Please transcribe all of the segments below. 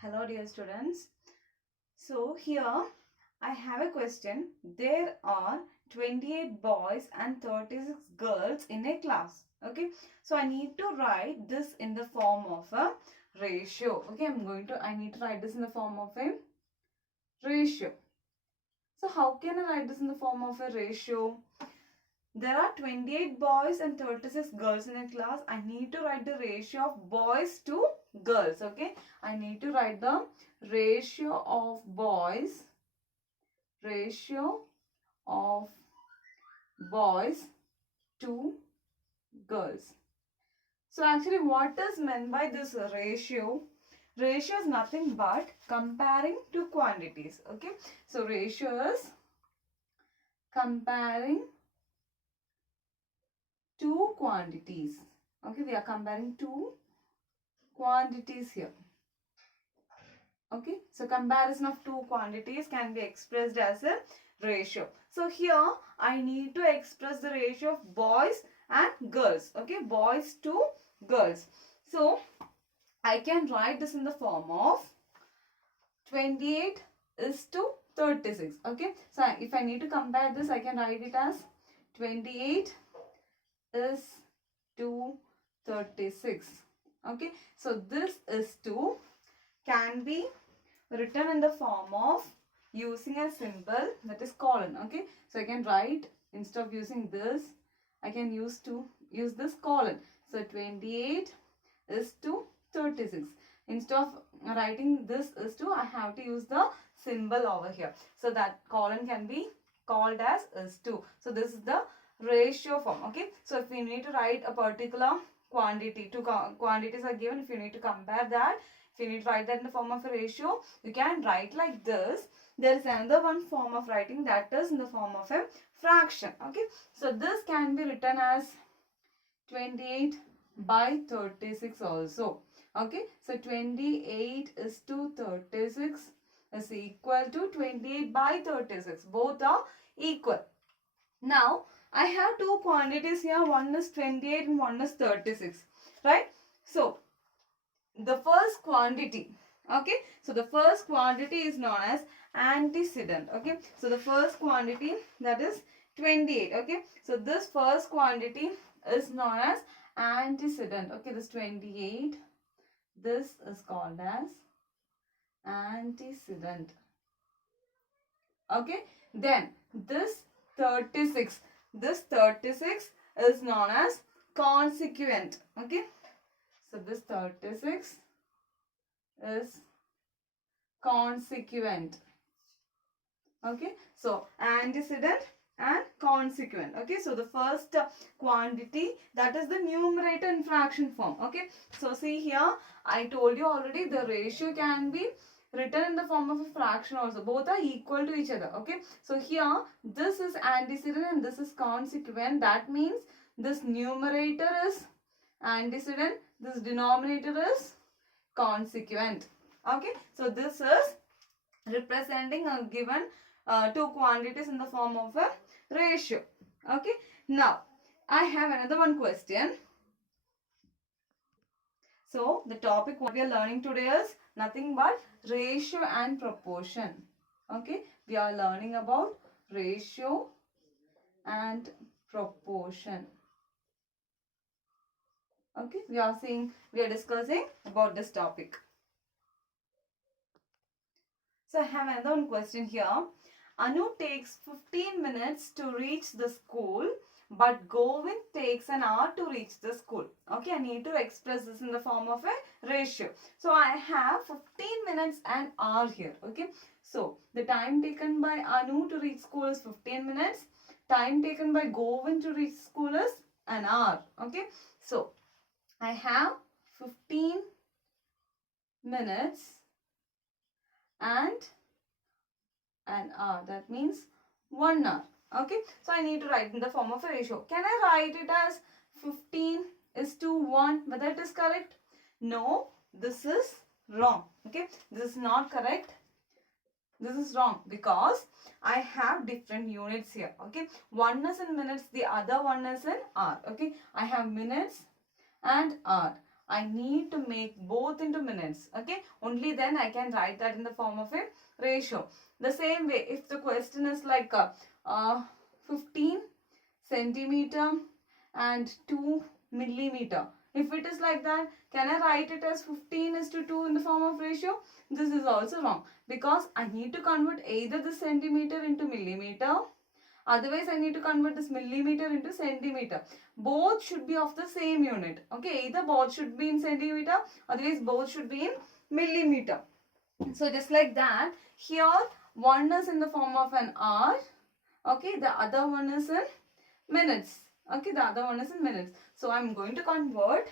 Hello dear students. So here I have a question. There are 28 boys and 36 girls in a class. Okay. So I need to write this in the form of a ratio. Okay. I need to write this in the form of a ratio. So how can I write this in the form of a ratio? There are 28 boys and 36 girls in a class. I need to write the ratio of boys to girls. Okay. I need to write the ratio of boys to girls. So actually what is meant by this ratio? Ratio is nothing but comparing two quantities. Okay. So ratio is comparing two quantities. Okay. We are comparing two quantities here. Okay, so comparison of two quantities can be expressed as a ratio. So here I need to express the ratio of boys and girls. Okay, boys to girls. So I can write this in the form of 28 is to 36. Okay, so if I need to compare this, I can write it as 28 is to 36. Okay, so this is to can be written in the form of using a symbol, that is colon. Okay, so I can write, instead of using this, I can use this colon. So 28 is to 36. Instead of writing this is to, I have to use the symbol over here. So that colon can be called as is to. So this is the ratio form. Okay, so if we need to write a particular quantity, two quantities are given, if you need to compare that, if you need to write that in the form of a ratio, you can write like this. There is another one form of writing, that is in the form of a fraction. Okay, so this can be written as 28 by 36 also. Okay, so 28 is to 36 is equal to 28 by 36. Both are equal. Now I have two quantities here. One is 28 and one is 36. Right? So the first quantity, okay, so the first quantity is known as antecedent. Okay, so the first quantity, that is 28. Okay, so this first quantity is known as antecedent. Okay, this 28, this is called as antecedent. Okay, then this 36 is known as consequent. Okay, so this 36 is consequent. Okay, so antecedent and consequent. Okay, so the first quantity, that is the numerator in fraction form. Okay, so see here, I told you already, the ratio can be written in the form of a fraction also. Both are equal to each other. Okay, so here this is antecedent and this is consequent. That means this numerator is antecedent, this denominator is consequent. Okay, so this is representing a given two quantities in the form of a ratio. Okay, now I have another one question. So the topic what we are learning today is nothing but ratio and proportion. Okay, we are learning about ratio and proportion. Okay, we are discussing about this topic. So I have another one question here. Anu takes 15 minutes to reach the school, but Govind takes an hour to reach the school. Okay, I need to express this in the form of a ratio. So I have 15 minutes and hour here. Okay, so the time taken by Anu to reach school is 15 minutes. Time taken by Govind to reach school is an hour. Okay, so I have 15 minutes and an hour. That means 1 hour. Okay, so I need to write in the form of a ratio. Can I write it as 15 is to 1? Whether it is correct? No, this is wrong. Okay, this is not correct. This is wrong because I have different units here. Okay, one is in minutes, the other one is in hour. Okay, I have minutes and hour. I need to make both into minutes. Okay, only then I can write that in the form of a ratio. The same way, if the question is like 15 centimeter and 2 millimeter. If it is like that, can I write it as 15:2 in the form of ratio? This is also wrong, because I need to convert either the centimeter into millimeter, otherwise I need to convert this millimeter into centimeter. Both should be of the same unit. Okay, either both should be in centimeter, otherwise both should be in millimeter. So just like that, here one is in the form of an hour. Okay, the other one is in minutes. Okay, the other one is in minutes. So I'm going to convert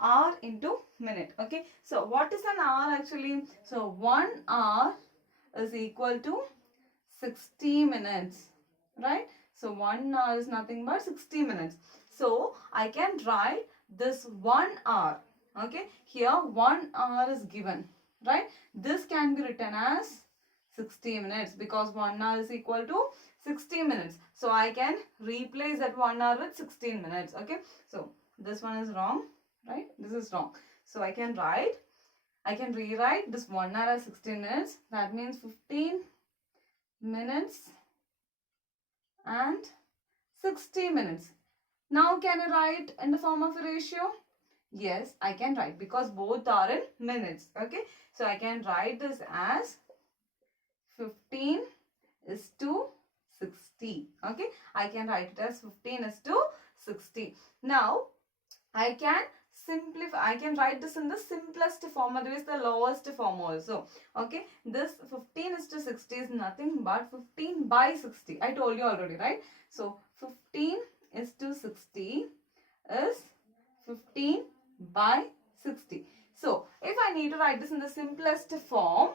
hour into minute. Okay, so what is an hour actually? So 1 hour is equal to 60 minutes, right? So 1 hour is nothing but 60 minutes. So I can write this 1 hour. Okay, here 1 hour is given, right? This can be written as 60 minutes, because 1 hour is equal to 60 minutes. So I can replace that 1 hour with 16 minutes. Okay, so this one is wrong, right? This is wrong. So I can rewrite this 1 hour as 16 minutes. That means 15 minutes and 60 minutes. Now can I write in the form of a ratio? Yes, I can write, because both are in minutes. Okay, so I can write this as 15:60. Okay, I can write it as 15:60. Now I can simplify. I can write this in the simplest form, otherwise the lowest form also. Okay, this 15:60 is nothing but 15/60. I told you already, right? So 15:60 is 15/60. So if I need to write this in the simplest form,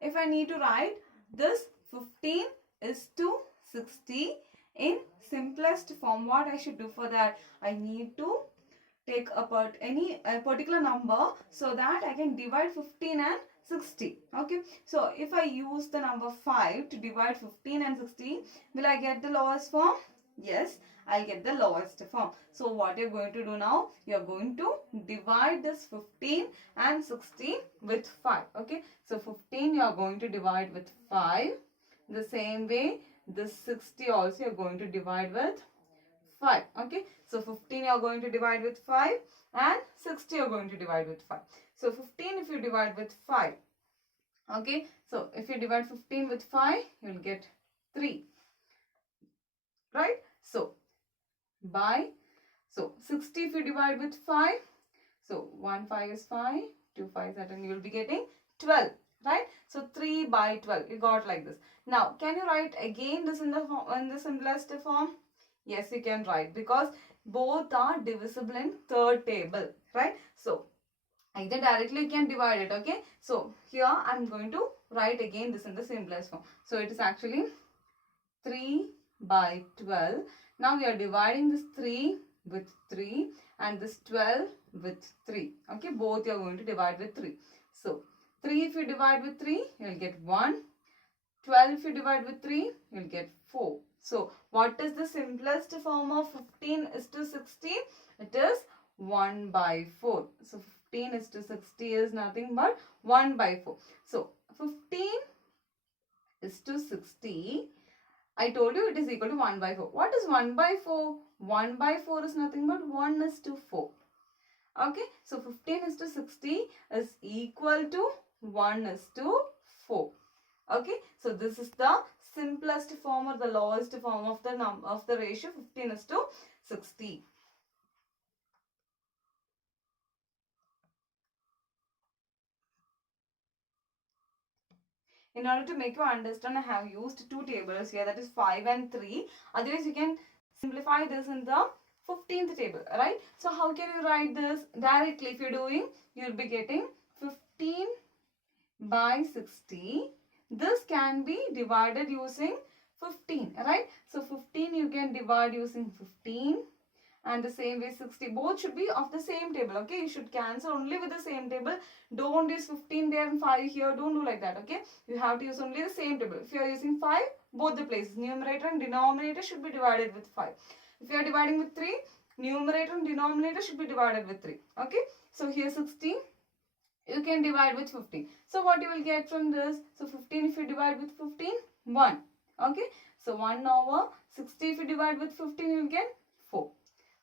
if I need to write this 15:60 in simplest form, what I should do for that? I need to take a particular number, so that I can divide 15 and 60. Okay, so if I use the number 5 to divide 15 and 60, will I get the lowest form? Yes, I'll get the lowest form. So what you're going to do now, you're going to divide this 15 and 60 with 5. Okay, so 15 you're going to divide with 5. The same way, this 60 also you're going to divide with 5. Okay, so 15 you're going to divide with 5 and 60 you're going to divide with 5. So 15 if you divide with 5. Okay, so if you divide 15 with 5, you'll get 3. Right? So 60 if you divide with 5. So 1 5 is 5, 2 5 is 7, you will be getting 12. Right? So 3/12. You got like this. Now can you write again this in the simplest form? Yes, you can write, because both are divisible in third table, right? So either directly you can divide it. Okay, so here I'm going to write again this in the simplest form. So it is actually 3/12. Now we are dividing this 3 with 3 and this 12 with 3. Okay, both you are going to divide with 3. So 3 if you divide with 3, you will get 1. 12 if you divide with 3, you will get 4. So what is the simplest form of 15:60? It is 1/4. So 15:60 is nothing but 1/4. So 15:60, I told you it is equal to 1/4. What is 1/4? 1/4 is nothing but 1:4. Okay, so 15:60 is equal to 1:4. Okay, so this is the simplest form or the lowest form of the ratio 15:60. In order to make you understand, I have used two tables here, that is 5 and 3. Otherwise, you can simplify this in the 15th table, right? So how can you write this directly? If you're doing, you'll be getting 15/60. This can be divided using 15, right? So 15 you can divide using 15, and the same way 60. Both should be of the same table. Okay, you should cancel only with the same table. Don't use 15 there and 5 here. Don't do like that. Okay, you have to use only the same table. If you are using 5, both the places, numerator and denominator, should be divided with 5. If you are dividing with 3, numerator and denominator should be divided with 3. Okay. So here 16, you can divide with 15. So what you will get from this? So 15 if you divide with 15, 1. Okay. So 1 over 60 if you divide with 15, you will get 4.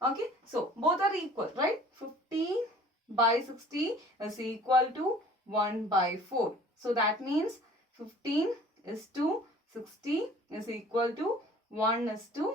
Okay. So both are equal, right? 15 by 60 is equal to 1 by 4. So that means 15 is to 60 is equal to 1 is to